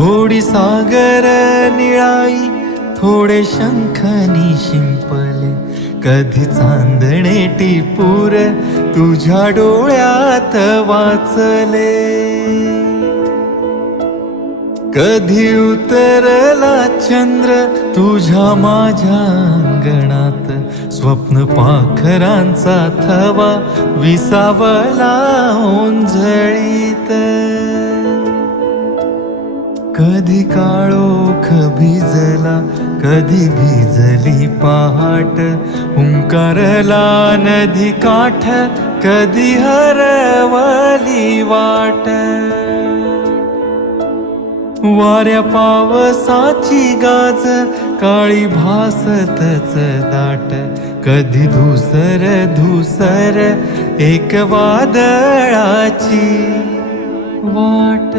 थोडी सागर निळाई, थोडे शंखनी शिंपले, कधी चांदणे टिपूर तुझ्या डोळ्यात वाचले. कधी उतरला चंद्र तुझ्या माझ्या अंगणात, स्वप्न पाखरांचा थवा विसावला ओंजळीत. कधी काळोख भिजला, कधी भिजली पहाट, हुंकारला नदी काठ, कधी हरवली वाट. वाऱ्या पावसाची गाज काळी भासतच दाट, कधी धुसर धुसर एक वादळाची वाट.